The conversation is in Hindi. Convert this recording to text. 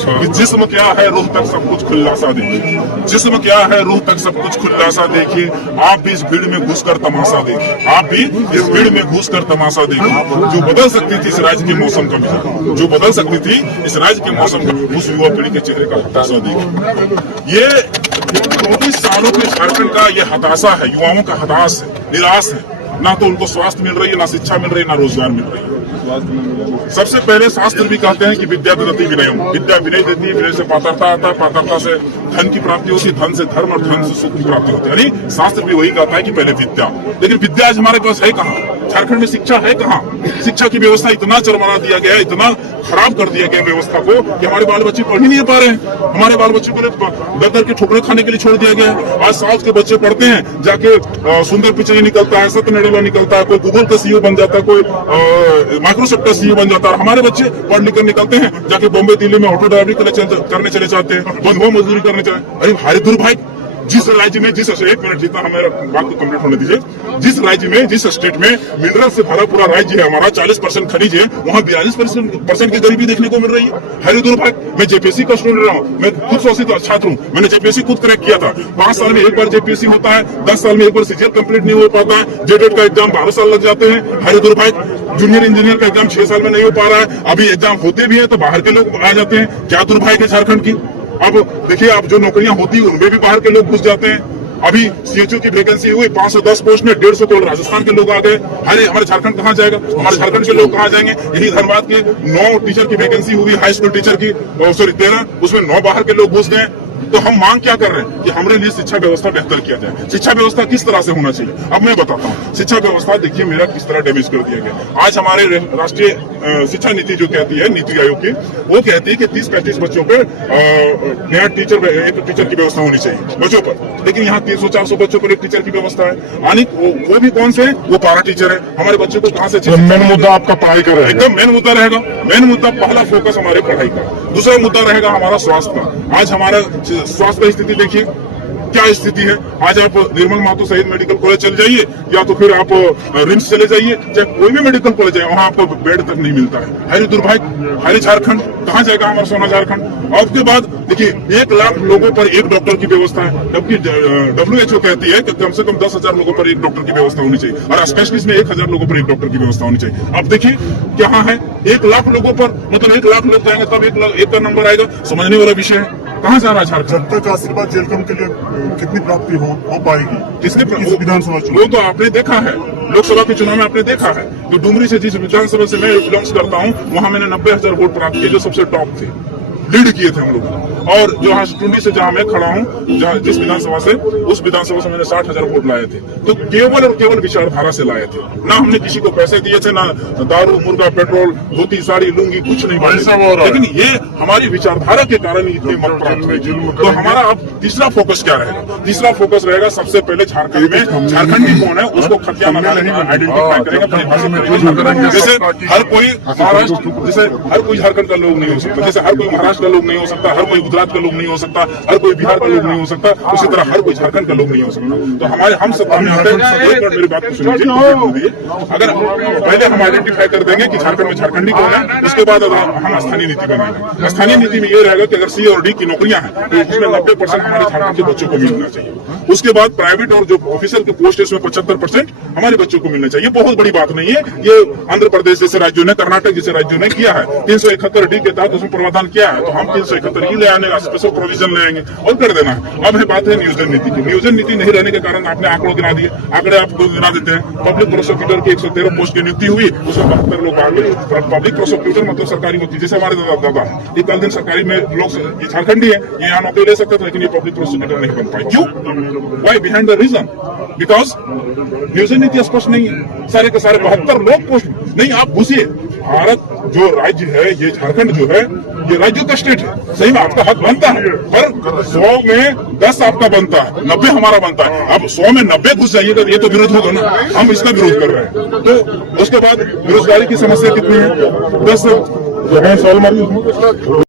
कि जिस्म क्या है रूह तक सब कुछ खुलासा देखिए, जिस्म क्या है रूह तक सब कुछ खुलासा देखिए। आप भी इस भीड़ में घुसकर तमाशा देखिए, आप भी इस भीड़ में घुसकर तमाशा देखिए। जो बदल सकती थी इस राज्य के मौसम का मिजाज, जो बदल सकती थी इस राज्य के मौसम का, उस युवा पीढ़ी के चेहरे का हताशा देखिए। ये 24 सालों के झारखंड का ये हताशा है, युवाओं का हताश है, निराश है। ना तो उनको स्वास्थ्य मिल रही है, ना शिक्षा मिल रही है, ना रोजगार मिल रही है। सबसे पहले शास्त्र भी कहते हैं कि विद्या ददति विनयम, विद्या विनय देती है, विनय से पात्रता आता है, पात्रता से धन की प्राप्ति होती है, धन से धर्म और धर्म से सुख की प्राप्ति होती है। यानी शास्त्र भी वही कहता है कि पहले विद्या। लेकिन विद्या आज हमारे पास है कहाँ? झारखंड में शिक्षा है कहाँ? शिक्षा की व्यवस्था इतना चरमरा दिया गया है, इतना खराब कर दिया गया व्यवस्था को कि हमारे बाल बच्चे पढ़ ही नहीं पा रहे हैं। हमारे बाल बच्चों को दर दर के ठोकरे खाने के लिए छोड़ दिया गया है। आज साउथ के बच्चे पढ़ते हैं, जाके सुंदर पिचई निकलता है, सत्य नडेला निकलता है, कोई गूगल का सीईओ बन जाता है, कोई माइक्रोसॉफ्ट का सीईओ बन जाता है। हमारे बच्चे पढ़ लिख कर निकलते हैं, जाके बॉम्बे दिल्ली में ऑटो ड्राइवरी करने चले जाते हैं, बंधुआ मजदूरी करने चले। अरे भाई दुर्भाग्य, जिस राज्य में, जिस एक मिनट जितना हमारा बात को कंप्लीट होने दीजिए, जिस राज्य में, जिस स्टेट में मिनरल से भरा पूरा राज्य है हमारा, 40% खनिज है, वहाँ 42% की गरीबी देखने को मिल रही है। हरे दुर्भाग्य। मैं जेपीएससी का स्टूडेंट रहा हूँ, मैं खुद शोषित छात्र हूँ, मैंने जेपीएससी खुद क्रैक किया था। 5 साल में एक बार जेपीएससी होता है, 10 साल में एक बार सीजीएल कंप्लीट नहीं हो पाता है, जेटेट का एग्जाम 12 साल लग जाते हैं। हरे दुर्भाग्य। जूनियर इंजीनियर का एग्जाम 6 साल में नहीं हो पा रहा है, अभी एग्जाम होते भी है तो बाहर के लोग आ जाते हैं। क्या दुर्भाग्य है झारखंड की। अब देखिए, अब जो नौकरियां होती है उनमें भी बाहर के लोग घुस जाते हैं। अभी सीएचओ की वैकेंसी हुई, 510 पोस्ट में 150 केवल राजस्थान के लोग आ गए। अरे हमारे झारखंड कहाँ जाएगा? हमारे झारखंड के लोग कहाँ जाएंगे? यही धनबाद की 9 टीचर की वैकेंसी हुई, हाई स्कूल टीचर की, सॉरी 13, उसमें 9 बाहर के लोग घुस गए। तो हम मांग क्या कर रहे हैं कि हमारे लिए शिक्षा व्यवस्था बेहतर किया जाए। शिक्षा व्यवस्था किस तरह से होना चाहिए अब मैं बताता हूँ। शिक्षा व्यवस्था देखिए मेरा किस तरह डैमेज कर दिया गया। आज हमारे राष्ट्रीय शिक्षा नीति जो कहती है, नीति आयोग की, वो कहती है कि 30-35 बच्चों पे नया टीचर की व्यवस्था होनी चाहिए बच्चों पर। लेकिन यहाँ 300-400 बच्चों पर एक टीचर की व्यवस्था है। यानी वो भी कौन से है? वो पारा टीचर है। हमारे बच्चों को कहाँ से? मेन मुद्दा आपका पढ़ाई का रहेगा, एकदम मेन मुद्दा रहेगा। मेन मुद्दा, पहला फोकस हमारे पढ़ाई का। दूसरा मुद्दा रहेगा हमारा स्वास्थ्य का। आज हमारा स्वास्थ्य की स्थिति देखिए क्या स्थिति है। आज आप निर्मल महतो शहीद मेडिकल कॉलेज चले जाइए, या तो फिर आप रिम्स चले जाइए, चाहे कोई भी मेडिकल कॉलेज है, वहाँ आपको बेड तक नहीं मिलता है। हरे दुर्भाग्य। हरे झारखंड कहाँ जाएगा हमारा सोना झारखंड? और उसके बाद देखिए 1 लाख लोगों पर एक डॉक्टर की व्यवस्था है, जबकि WHO कहती है कि कम से कम 10,000 लोगों पर एक डॉक्टर की व्यवस्था होनी चाहिए, और स्पेशलिस्ट में 1,000 लोगों पर एक डॉक्टर की व्यवस्था होनी चाहिए। अब देखिए क्या है, 1 लाख लोगों पर, मतलब 1 लाख लोग जाएंगे तब 1 का नंबर आएगा। समझने वाला विषय है। कहाँ जा रहा है झारखंड? जब तक आशीर्वाद जेलकम के लिए कितनी प्राप्ति हो पाएगी? किसने? विधानसभा चुनाव वो तो आपने देखा है, लोकसभा के चुनाव में आपने देखा है। जो डुमरी से, जिस विधानसभा से मैं बिलोंग्स करता हूँ, वहाँ मैंने 90,000 वोट प्राप्त किए, जो सबसे टॉप थे, लीड किए थे हम लोग। और जो यहाँ टुंडी से जहाँ मैं खड़ा हूँ, जिस विधानसभा से, उस विधानसभा से मैंने 60,000 वोट लाए थे। तो केवल और केवल विचारधारा से लाए थे। ना हमने किसी को पैसे दिए थे, ना दारू, मुर्गा, पेट्रोल, धोती, साड़ी, लुंगी, कुछ नहीं बांटे। लेकिन ये हमारी विचारधारा के कारण इतनी मत प्राप्त हुई। तो हमारा अब तीसरा फोकस क्या रहेगा? तीसरा फोकस रहेगा सबसे पहले झारखंड में झारखंडी कौन है उसको खतिया लगाने, आइडेंटिफाई करेंगे, परिभाषित करेंगे। जैसे हर कोई महाराष्ट्र, जैसे हर कोई झारखंड का लोग नहीं हो सकता, जैसे हर कोई महाराष्ट्र का लोग नहीं हो सकता, हर कोई गुजरात का लोग नहीं हो सकता, हर कोई बिहार का लोग नहीं हो सकता, उसी तरह हर कोई झारखंड का लोग नहीं हो सकता। तो हम सत्ता में आते हैं, एक मिनट मेरी बात को सुनिए। अगर पहले हम आइडेंटिफाई कर देंगे कि झारखंड में झारखंडी कौन है, उसके बाद हम स्थानीय नीति बनाएंगे। स्थानीय नीति में ये रहेगा कि अगर C और D की नौकरियां हैं तो उसमें 90% हमारे झारखंड के बच्चों को मिलना चाहिए। उसके बाद प्राइवेट और जो ऑफिसर के पोस्ट है उसमें 75% हमारे बच्चों को मिलना चाहिए। बहुत बड़ी बात नहीं है, ये आंध्र प्रदेश जैसे राज्यों ने, कर्नाटक जैसे राज्यों ने किया है। 371D के तहत उसमें प्रावधान किया है, तो हम 371 ले आने का स्पेशल प्रोविजन ले आएंगे और कर देना है। अब है बात है नियोजन नीति की। नियोजन नीति नहीं रहने के कारण आपने आंकड़ों गिना दिए, आंकड़े आपको गिना देते हैं। पब्लिक प्रोसिक्यूटर की 113 पोस्ट की नियुक्ति हुई, उसमें 72 लोग आ गए। पब्लिक प्रोसिक्यूटर मतलब सरकारी वकील, जैसे हमारे दादा ये कल दिन सरकारी में लोग, ये झारखंडी है, ये यहाँ नौकरी ले सकते थे, लेकिन ये पब्लिक प्रोसिक्यूटर नहीं बन पाए। क्यों? Why behind the reason? Because नियोजन नीति स्पष्ट नहीं है। सारे के सारे 72 लोग पोस्ट नहीं। आप घुसिए, भारत जो राज्य है, ये झारखंड जो है, ये राज्यों का स्टेट है। सही में आपका हक बनता है, पर 100 में 10 आपका बनता है, 90 हमारा बनता है। अब 100 में 90 घुस जाइएगा तो ये तो विरोध होगा ना। हम इसका विरोध कर रहे हैं। तो उसके बाद बेरोजगारी की समस्या कितनी है? 10 सवाल मारिए।